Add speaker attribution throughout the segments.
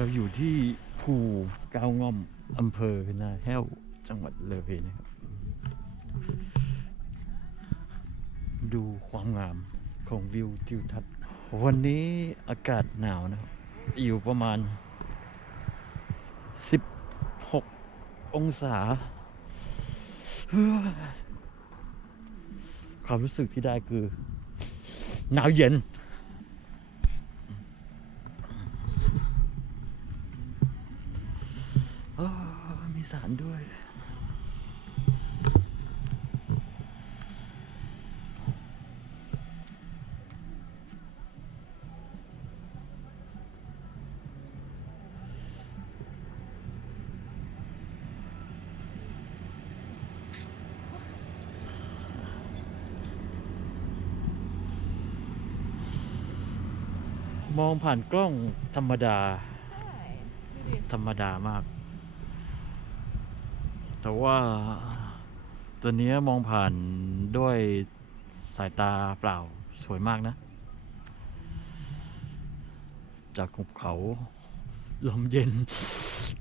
Speaker 1: เราอยู่ที่ภูเก้าง่อมอำเภอนาแห้วจังหวัดเลยนะครับ ดูความงามของวิวทิวทัศน์ วันนี้อากาศหนาวนะครับ อยู่ประมาณ 16 องศา ความรู้สึกที่ได้คือ หนาวเย็น อ้าวมีสารด้วย มองผ่านกล้องธรรมดา
Speaker 2: ใช่ดูดิ
Speaker 1: ธรรมดามาก แต่ว่าตัวเนี้ยมองผ่านด้วยสายตาเปล่าสวยมากนะ จากหุบเขา ลมเย็น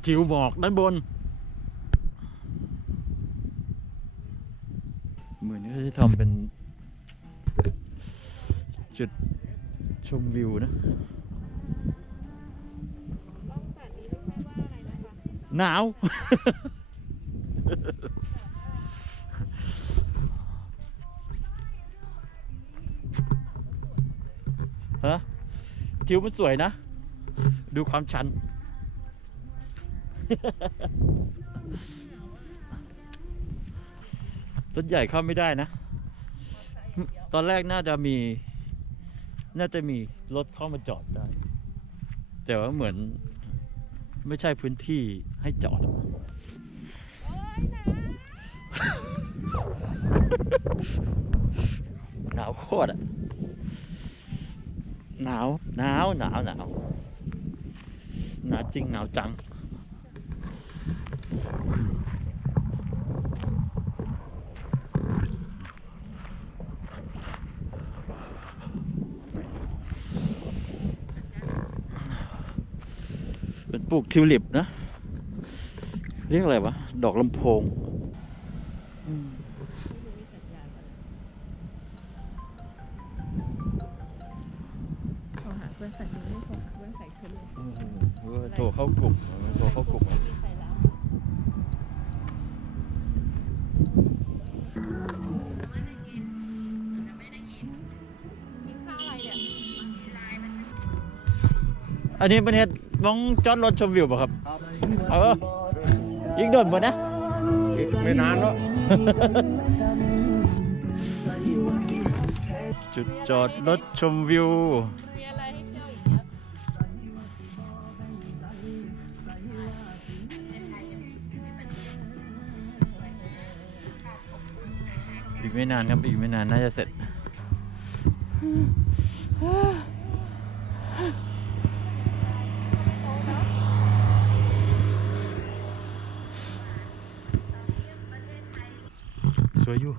Speaker 1: ทิวหมอกด้านบน เหมือนเขาจะทำเป็น จุดชมวิวนะ
Speaker 2: ลองแบบนี้รู้ไหมว่าอะไรนะคะ
Speaker 1: หนาว ฮะทิวมันสวยนะ ดูความชัน รถใหญ่เข้าไม่ได้นะ ตอนแรกน่าจะมี น่าจะมีรถเข้ามาจอดได้ แต่ว่าเหมือนไม่ใช่พื้นที่ให้จอด
Speaker 2: หนาว
Speaker 1: โคตรอะหนาวหนาวหนาวหนาวหนาวจริงหนาวจังเป็นปลูกทิวลิปนะ เรียกอะไรวะ ดอกลำโพง
Speaker 2: รหาเพื่อนใส่ยังไม่ได้โทรหาเพื่อนใส่ชุดเลย
Speaker 1: เออโทรเข้ากลุ่มโทรเข้ากลุ่ม
Speaker 2: ไม่มีใครรับกินข้าวอะไรเนี่ย
Speaker 1: อันนี้เป็นเฮ็ดมองจอดรถชมวิวป่ะครับ
Speaker 3: ครับ
Speaker 1: เออยิงโดนหมดนะ
Speaker 3: อีกไม่นานแล้ว
Speaker 1: จุดจอดรถชมวิว
Speaker 2: อีก
Speaker 1: ไม่นานครับอีกไม่นานน่าจะเสร็จสวยอยู่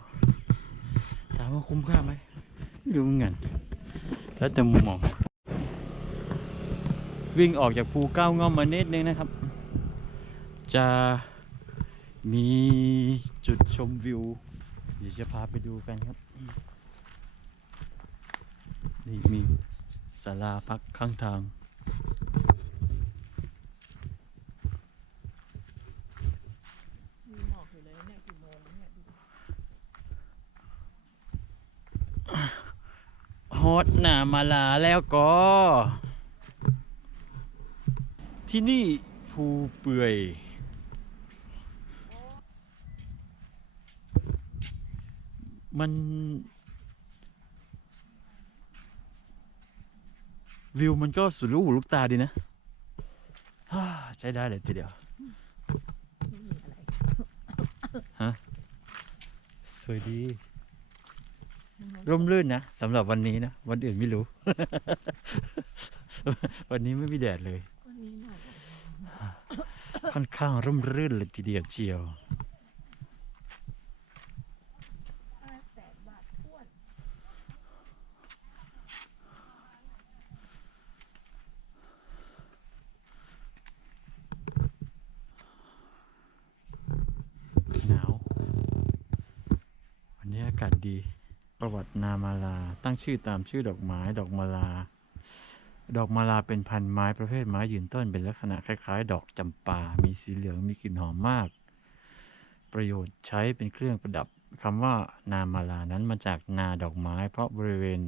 Speaker 1: ถามว่าคุ้มค่าไหมไม่รู้เหมือนกันแล้วแต่มุมมองวิ่งออกจากภูเก้าง่อมมานิดนึงนะครับ จะมีจุดชมวิว เดี๋ยวจะพาไปดูกันครับ นี่มีศาลาพักข้างทาง
Speaker 2: มีหมอกอยู่เลยเนี่ยกี่โมงแล้วเนี่ยดูดิ
Speaker 1: ฮอตหนามาลาแล้วก็ ที่นี่ภูเปื่อย มันวิวมันก็สุดลูกหูลูกตาดีนะฮ่าใช้ได้เลยทีเดียว
Speaker 2: ไม่มีอะไร
Speaker 1: สวยดี ร่มรื่นนะสำหรับวันนี้นะ วันอื่นไม่รู้ วันนี้ไม่มีแดดเลย
Speaker 2: วันนี้หน่อย
Speaker 1: ค่อนข้างร่มรื่นเลยทีเดียวเชียว
Speaker 2: ห้าแสนบาทท้วนา
Speaker 1: กาศดี ประวัตินามาลา ตั้งชื่อตามชื่อดอกไม้ดอกมาลา ดอกมาลาเป็นพันไม้ประเภทไม้ยืนต้นเป็นลักษณะคล้ายๆ ดอกจำปา มีสีเหลืองมีกลิ่นหอมมาก ประโยชน์ใช้เป็นเครื่องประดับคำว่านามาลานั้นมาจากนาดอกไม้ เพราะบริเวณ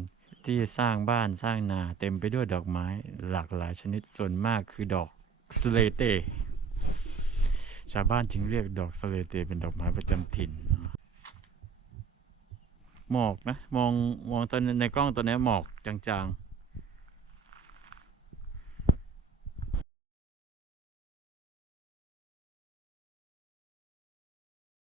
Speaker 1: ที่สร้างบ้านสร้างนาเต็มไปด้วยดอกไม้ หลากหลายชนิดส่วนมากคือดอกสเลเต ชาวบ้านจึงเรียกดอกสเลเตเป็นดอกไม้ประจำถิ่น หมอกนะ มองมองตอนในกล้องตัวนี้หมอกจางๆ